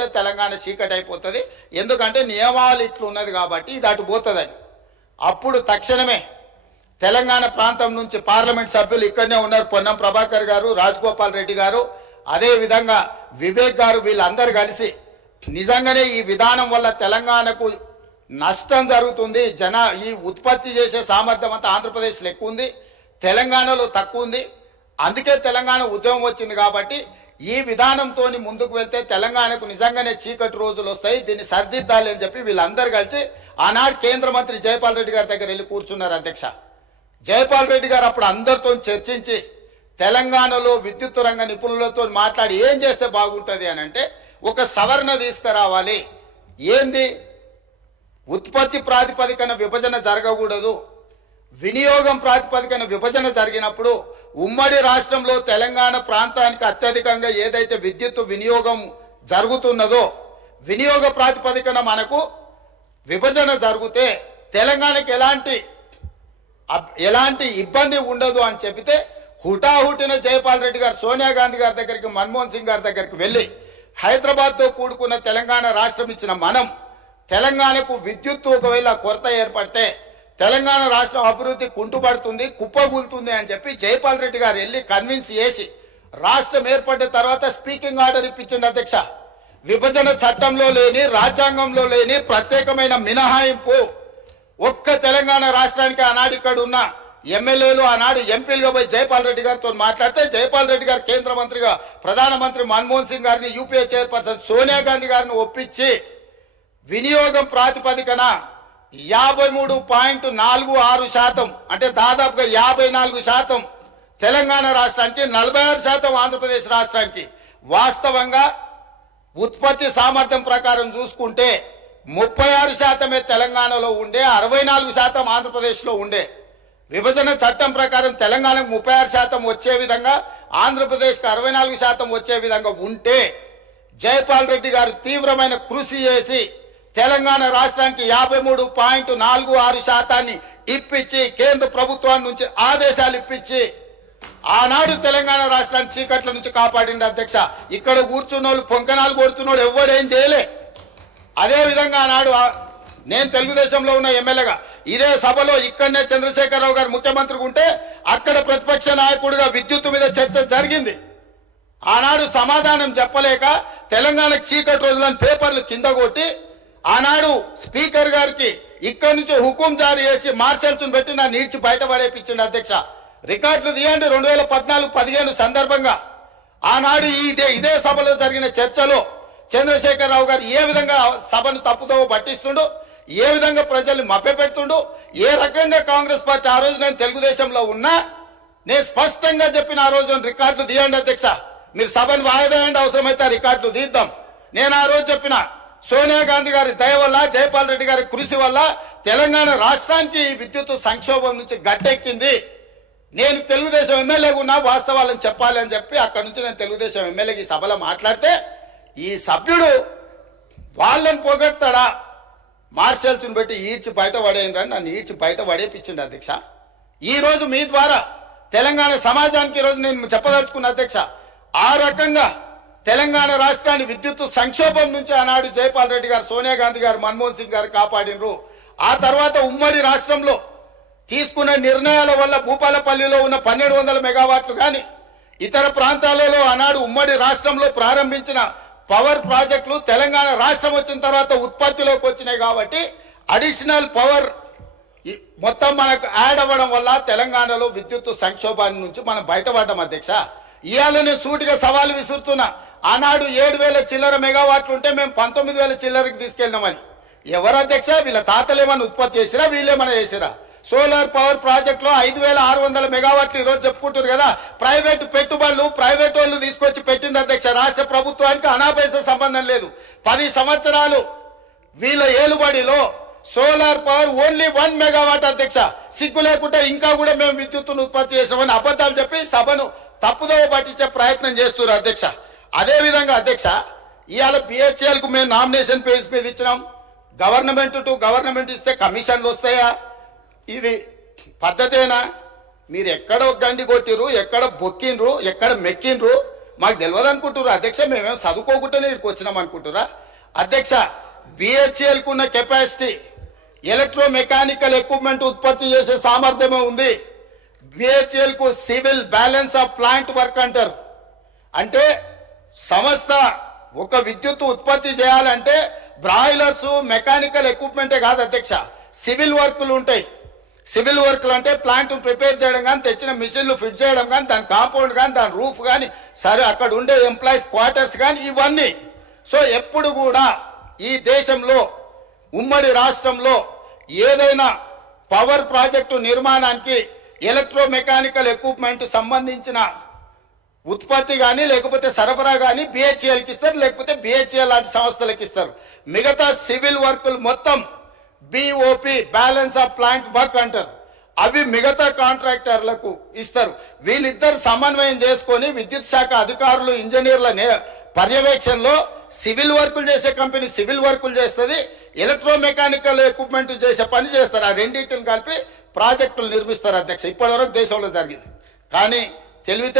పోతే తెలంగాణ చీకటి అయిపోతుంది, ఎందుకంటే నియమాలు ఇట్లున్నది కాబట్టి ఇది అటు పోతుందని. అప్పుడు తక్షణమే తెలంగాణ ప్రాంతం నుంచి పార్లమెంట్ సభ్యులు ఇక్కడనే ఉన్నారు, పొన్నం ప్రభాకర్ గారు, రాజగోపాల్ రెడ్డి గారు, అదేవిధంగా వివేక్ గారు, వీళ్ళందరూ కలిసి నిజంగానే ఈ విధానం వల్ల తెలంగాణకు నష్టం జరుగుతుంది, ఈ ఉత్పత్తి చేసే సామర్థ్యం అంతా ఆంధ్రప్రదేశ్లో ఎక్కువ ఉంది, తెలంగాణలో తక్కువ ఉంది, అందుకే తెలంగాణ ఉద్యమం వచ్చింది. కాబట్టి ఈ విధానంతో ముందుకు వెళ్తే తెలంగాణకు నిజంగానే చీకటి రోజులు వస్తాయి, దీన్ని సరిదిద్దాలి అని చెప్పి వీళ్ళందరూ కలిసి ఆనాడు కేంద్ర మంత్రి జైపాల్ రెడ్డి గారి దగ్గర వెళ్ళి కూర్చున్నారు. అధ్యక్ష, జైపాల్ రెడ్డి గారు అప్పుడు అందరితో చర్చించి తెలంగాణలో విద్యుత్ రంగ నిపుణులతో మాట్లాడి ఏం చేస్తే బాగుంటుంది అని అంటే ఒక సవరణ తీసుకురావాలి. ఏంది? ఉత్పత్తి ప్రాతిపదికన విభజన జరగకూడదు, వినియోగం ప్రాతిపదికన విభజన జరిగినప్పుడు ఉమ్మడి రాష్ట్రంలో తెలంగాణ ప్రాంతానికి అత్యధికంగా ఏదైతే విద్యుత్ వినియోగం జరుగుతున్నదో వినియోగ ప్రాతిపదికన మనకు విభజన జరిగితే తెలంగాణకి ఎలాంటి ఇబ్బంది ఉండదు అని చెబితే హుటాహుటిన జైపాల్ రెడ్డి గారు సోనియా గాంధీ గారి దగ్గరికి, మన్మోహన్ సింగ్ గారి దగ్గరికి వెళ్ళి హైదరాబాద్తో కూడుకున్న తెలంగాణ రాష్ట్రం ఇచ్చిన మనం తెలంగాణకు విద్యుత్తు ఒకవేళ కొరత ఏర్పడితే తెలంగాణ రాష్ట్రం అభివృద్ధి కుంటుపడుతుంది, కుప్పగూలుతుంది అని చెప్పి జైపాల్ రెడ్డి గారు వెళ్ళి కన్విన్స్ చేసి రాష్ట్రం ఏర్పడిన తర్వాత స్పీకింగ్ ఆర్డర్ ఇప్పించండి. అధ్యక్ష, విభజన చట్టంలో లేని, రాజ్యాంగంలో లేని ప్రత్యేకమైన మినహాయింపు ఒక్క తెలంగాణ రాష్ట్రానికి ఆనాడు ఇక్కడ ఉన్న ఎమ్మెల్యేలు, ఆనాడు ఎంపీలుగా పోయి జైపాల్ రెడ్డి గారితో మాట్లాడితే జైపాల్ రెడ్డి గారు కేంద్ర మంత్రిగా ప్రధానమంత్రి మన్మోహన్ సింగ్ గారిని, యూపీఏ చైర్పర్సన్ సోనియా గాంధీ గారిని ఒప్పించి వినియోగం ప్రాతిపదికన 53.46% అంటే దాదాపుగా 54% తెలంగాణ రాష్ట్రానికి, 46% ఆంధ్రప్రదేశ్ రాష్ట్రానికి. వాస్తవంగా ఉత్పత్తి సామర్థ్యం ప్రకారం చూసుకుంటే 36% తెలంగాణలో ఉండే, 64% ఆంధ్రప్రదేశ్లో ఉండే. విభజన చట్టం ప్రకారం తెలంగాణకు 36% వచ్చే విధంగా, ఆంధ్రప్రదేశ్కి 64% వచ్చే విధంగా ఉంటే జైపాల్ రెడ్డి గారు తీవ్రమైన కృషి చేసి తెలంగాణ రాష్ట్రానికి 53.46% ఇప్పించి కేంద్ర ప్రభుత్వం నుంచి ఆదేశాలు ఇప్పించి ఆనాడు తెలంగాణ రాష్ట్రాన్ని చీకట్ల నుంచి కాపాడింది. అధ్యక్ష, ఇక్కడ కూర్చున్న వాళ్ళు పొంకనాలు కొడుతున్నాడు ఎవడేం చేయలే. అదేవిధంగా ఆనాడు నేను తెలుగుదేశంలో ఉన్న ఎమ్మెల్యేగా ఇదే సభలో ఇక్కడనే చంద్రశేఖరరావు గారు ముఖ్యమంత్రిగా ఉంటే అక్కడ ప్రతిపక్ష నాయకుడిగా విద్యుత్ మీద చర్చ జరిగింది. ఆనాడు సమాధానం చెప్పలేక తెలంగాణ చీకటి రోజులని పేపర్లు కింద కొట్టి ఆనాడు స్పీకర్ గారికి ఇక్కడి నుంచి హుకుం జారీ చేసి మార్షల్స్ పెట్టి నా నీడ్చి బయట పడేపించింది. అధ్యక్ష, రికార్డులు తీయండి. 2014-15 సందర్భంగా ఆనాడు ఇదే సభలో జరిగిన చర్చలో చంద్రశేఖరరావు గారు ఏ విధంగా సభను తప్పుదో పట్టిస్తుండు, ఏ విధంగా ప్రజల్ని మభ్యపెడుతుండు, ఏ రకంగా కాంగ్రెస్ పార్టీ ఆ రోజు నేను తెలుగుదేశంలో ఉన్నా నేను స్పష్టంగా చెప్పిన ఆ రోజు రికార్డులు తీయండి. అధ్యక్ష, మీరు సభను వాయిదాయండి, అవసరమైతే రికార్డులు తీద్దాం. నేను ఆ రోజు చెప్పిన సోనియా గాంధీ గారి దయ వల్ల, జైపాల్ రెడ్డి గారి కృషి వల్ల తెలంగాణ రాష్ట్రానికి విద్యుత్ సంక్షోభం నుంచి గట్టెక్కింది. నేను తెలుగుదేశం ఎమ్మెల్యేగా ఉన్నా వాస్తవాలను చెప్పాలి అని చెప్పి అక్కడ నుంచి నేను తెలుగుదేశం ఎమ్మెల్యేకి సభలో మాట్లాడితే ఈ సభ్యుడు వాళ్ళని పొగడతాడా, మార్షల్స్ని పెట్టి ఈడ్చి బయట పడేయండి, నన్ను ఈడ్చి బయట పడేపించింది. అధ్యక్ష, ఈరోజు మీ ద్వారా తెలంగాణ సమాజానికి ఈరోజు నేను చెప్పదలుచుకున్న అధ్యక్ష, ఆ రకంగా తెలంగాణ రాష్ట్రాన్ని విద్యుత్ సంక్షోభం నుంచి ఆనాడు జైపాల్ రెడ్డి గారు, సోనియా గాంధీ గారు, మన్మోహన్ సింగ్ గారు కాపాడినరు. ఆ తర్వాత ఉమ్మడి రాష్ట్రంలో తీసుకున్న నిర్ణయాల వల్ల భూపాలపల్లిలో ఉన్న 1200 మెగావాట్లు కానీ ఇతర ప్రాంతాలలో ఆనాడు ఉమ్మడి రాష్ట్రంలో ప్రారంభించిన పవర్ ప్రాజెక్టులు తెలంగాణ రాష్ట్రం వచ్చిన తర్వాత ఉత్పత్తిలోకి వచ్చినాయి. కాబట్టి అడిషనల్ పవర్ మొత్తం మనకు యాడ్ అవ్వడం వల్ల తెలంగాణలో విద్యుత్ సంక్షోభాన్ని నుంచి మనం బయటపడ్డాం. అధ్యక్ష, ఇవాళ నేను సూటిగా సవాలు విసురుతున్నా. ఆనాడు 7000 చిల్లర మెగావాట్లు ఉంటే మేము 19,000 చిల్లరకి తీసుకెళ్ళినామని. ఎవరు అధ్యక్ష? వీళ్ళ తాతలు ఏమన్నా ఉత్పత్తి చేసిరా, వీళ్ళేమన్నా చేసిరా? సోలార్ పవర్ ప్రాజెక్టులో 5,600 మెగావాట్లు ఈరోజు చెప్పుకుంటారు కదా. ప్రైవేటు పెట్టుబడులు ప్రైవేట్ వాళ్ళు తీసుకొచ్చి పెట్టింది అధ్యక్ష. రాష్ట్ర ప్రభుత్వానికి అనాపైసా సంబంధం లేదు. 10 సంవత్సరాలు వీళ్ళ ఏలుబడిలో సోలార్ పవర్ ఓన్లీ 1 మెగావాట్ అధ్యక్ష. సిగ్గు లేకుండా ఇంకా కూడా మేము విద్యుత్తును ఉత్పత్తి చేసామని అబద్ధాలు చెప్పి సభను తప్పుదోవ పట్టించే ప్రయత్నం చేస్తున్నారు అధ్యక్ష. అదేవిధంగా అధ్యక్ష, ఇవాళ పిహెచ్ఎల్కు మేము నామినేషన్ పేజ్ మీద ఇచ్చినాం. గవర్నమెంట్ టు గవర్నమెంట్ ఇస్తే కమిషన్లు వస్తాయా? ఇది పద్ధతేనా? మీరు ఎక్కడ గండి కొట్టిర్రు, ఎక్కడ బొక్కిండ్రు, ఎక్కడ మెక్కిండ్రు, మాకు తెలియదు అనుకుంటురా అధ్యక్ష? మేమేం చదువుకోకుండానే ఇక్కడికి వచ్చినాం అనుకుంటురా అధ్యక్ష? బిహెచ్ఎల్కు ఉన్న కెపాసిటీ, ఎలక్ట్రో మెకానికల్ ఎక్విప్మెంట్ ఉత్పత్తి చేసే సామర్థ్యమే ఉంది. బిహెచ్ఎల్కు civil balance of plant work అంటారు. అంటే సంస్థ ఒక విద్యుత్ ఉత్పత్తి చేయాలంటే బ్రాయిలర్స్ మెకానికల్ ఎక్విప్మెంటే కాదు అధ్యక్ష, సివిల్ వర్కులు ఉంటాయి. సివిల్ వర్క్లు అంటే ప్లాంట్ ప్రిపేర్ చేయడం కానీ, తెచ్చిన మిషన్లు ఫిట్ చేయడం కానీ, దాని కాంపౌండ్ కానీ, దాని రూఫ్ కానీ, సరే అక్కడ ఉండే ఎంప్లాయీస్ క్వార్టర్స్ కానీ, ఇవన్నీ. సో ఎప్పుడు కూడా ఈ దేశంలో ఉమ్మడి రాష్ట్రంలో ఏదైనా పవర్ ప్రాజెక్టు నిర్మాణానికి ఎలక్ట్రో మెకానికల్ ఎక్విప్మెంట్ సంబంధించిన ఉత్పత్తి కానీ లేకపోతే సరఫరా కానీ బిహెచ్ఎల్కి ఇస్తారు, లేకపోతే బిహెచ్ఎల్ లాంటి సంస్థలకు ఇస్తారు. మిగతా సివిల్ వర్కులు మొత్తం BOP balance of plant work అంటారు. అవి మిగతా కాంట్రాక్టర్లకు ఇస్తారు. వీళ్ళిద్దరు సమన్వయం చేసుకొని విద్యుత్ శాఖ అధికారులు ఇంజనీర్ల పర్యవేక్షణలో సివిల్ వర్కులు చేసే కంపెనీ సివిల్ వర్కులు చేస్తుంది, ఎలక్ట్రో మెకానికల్ ఎక్విప్మెంట్ చేసే పని చేస్తారు. ఆ రెండింటిని కలిపి ప్రాజెక్టులు నిర్మిస్తారు అధ్యక్ష. ఇప్పటివరకు దేశంలో జరిగింది. కానీ తెలివితే